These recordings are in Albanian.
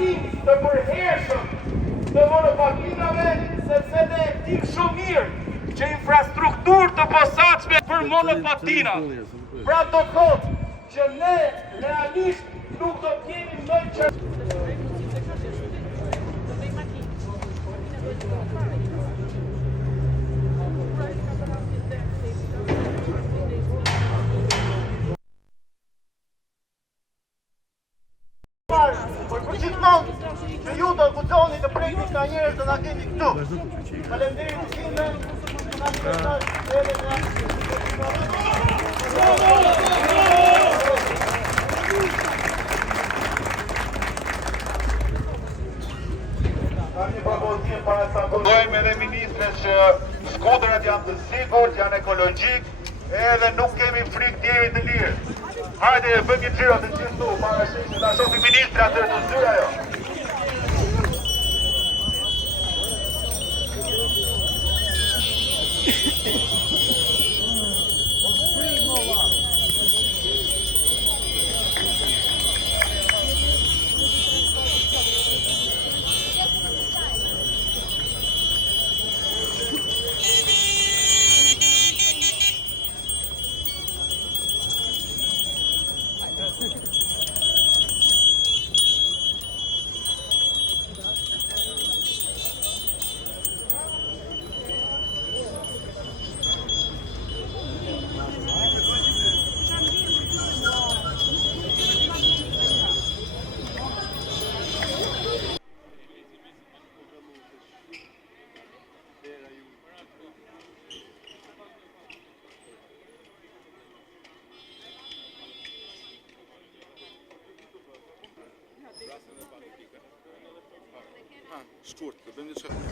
trajtim të përhershëm të monopatinave, sepse ne e dim shumë mirë që infrastrukturë të posaçme për monopatina. Pra do thotë që ne realisht nuk do kemi më që për gjithmonë që ju do guxoni të prekni nga njerëz të na keni këtu. Faleminderit shumë. Dojmë edhe ministres që skuterat janë të sigurt, janë ekologjik, edhe nuk kemi frikë djeri të lirë. Hajde, bëjmë një xhiro të gjithë para sheshit, ta shohim ministri atë të zyra jo.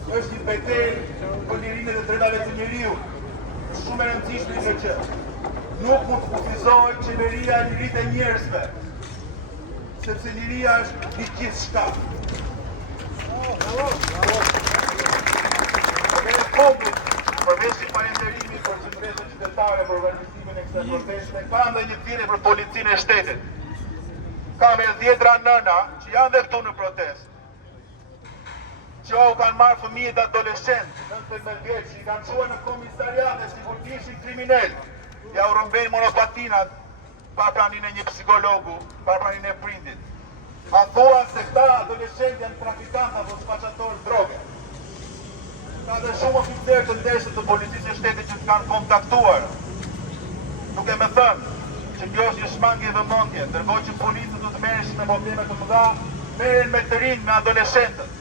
Është një betejë për lirinë e drejtave të njeriut. Shumë e rëndësishme është që nuk mund të kufizohet qeveria e liritë e njerëzve, sepse liria është një gjithçka. Përveç falenderimit për qendresën qytetare për organizimin e kësaj proteste, ka edhe një thirrje për policinë e shtetit. Ka me 10 nëna që janë dhe këtu në protestë, që u kanë marrë fëmijët adoleshentë, 19 vjeç, që i kanë çuar në komisariate sikur të ishin kriminal. Ja u rrëmbejnë monopatinat pa praninë e një psikologu, pa praninë e prindit. A thuan se këta adoleshentë janë trafikantë apo spaqatorë droge. Ka dhe shumë oficerë të ndeshët të policisë së shtetit që të kanë kontaktuar, duke me thënë që kjo është një shmangje vëmendje, ndërkohë që policët do të merreshin me probleme të mëdha, merren me të rinj, me adoleshentët.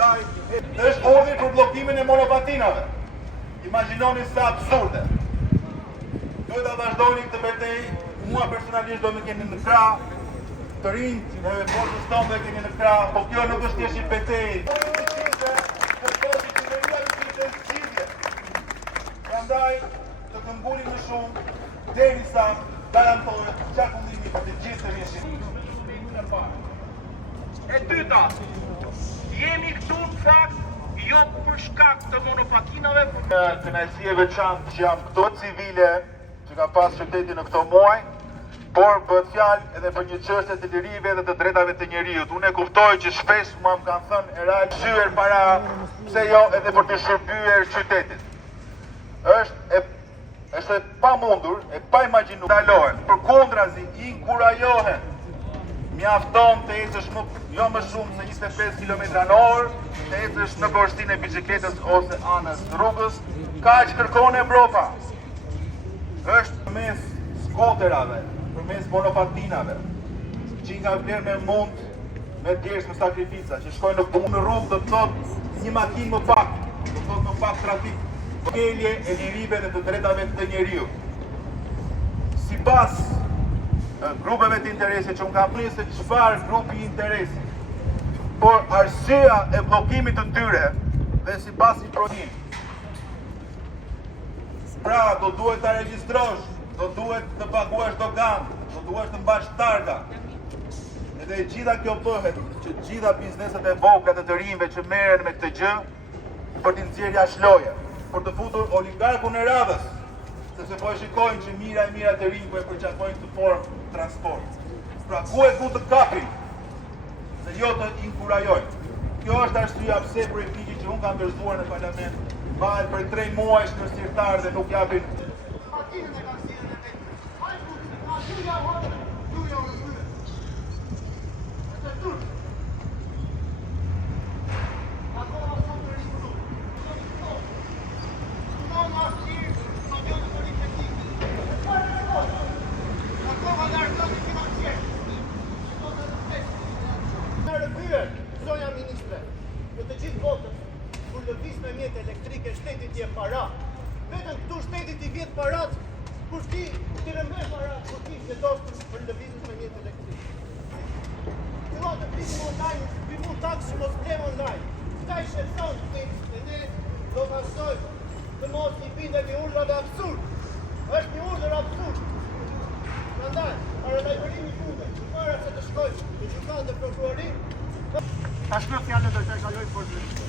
Është urdhër për bllokimin e monopatinave. Imagjinoni sa absurde. Duhet ta vazhdoni këtë betejë. Mua personalisht do më keni në krah, të rinjt e forcës tonë do keni në krah, po kjo nuk është thjesht një betejë. Prandaj të këmbulim më shumë derisa garantohet çakundimi për të gjithë të rishin. E dyta, jemi këtu në fakt jo për shkak të monopatinave, për kënaqësi e veçantë që jam këto civile që ka pas qytetin në këto muaj, por bëhet fjalë edhe për një çështje të lirive dhe të drejtave të njeriut. Unë e kuptoj që shpesh mua më kanë thënë Erald shyer para, pse jo edhe për të shërbyer qytetit. Është e pamundur, e pa imagjinuar dalohen. Përkundrazi inkurajohen. Mjafton të ecësh jo më shumë se 25 km/h, të ecësh në korsinë e biçikletës ose anës rrugës, kaq kërkon Evropa. Është përmes skuterave, përmes monopatinave, që nga vlerë me mund, me djersh me sakrifica, që shkojnë në punë në rrugë, do të thotë një makinë më pak, do të thotë më pak trafik, ngjelje e lirive dhe të drejtave të njeriut. Sipas grupeve të interesit që unë kam thënë se çfarë grupi i interesit, por arsyeja e bllokimit të tyre dhe sipas një prodhimi. Pra, do duhet ta regjistrosh, do duhet të paguash dogan, do duhet të mbash targa. Edhe gjitha kjo bëhet që gjitha bizneset e vogla të rinjve që merren me këtë gjë për t'i nxjerrë jashtë loje, për të futur oligarkun e radhës, sepse po e shikojnë që mira e mira të rinj po e përqafojnë këtë formë transport. Pra ku të kapin? dhe jo të inkurajojnë. Kjo është arsyeja pse projekti që unë kam dorëzuar në parlament varet për 3 muajsh në sirtar dhe nuk japin. Zonja Ministre, në të gjithë botën, kur lëviz me mjetë elektrike, shtetit je para. Vetëm këtu shtetit i vjetë parat, kur ti të rëmbe parat, kur ti vjetos për lëvizës me mjetë elektrike. Fillon të bimë online, bimu taksë mos blem online. Këta i shërëson, e ne do vazhdojmë të mos i bindemi urdhrave absurd. Është një urdhër absurd. Prandaj, para lajmërimi funde, para se të shkojmë në gjykatë dhe prokurorim, tashmë fjalën do të kaloj për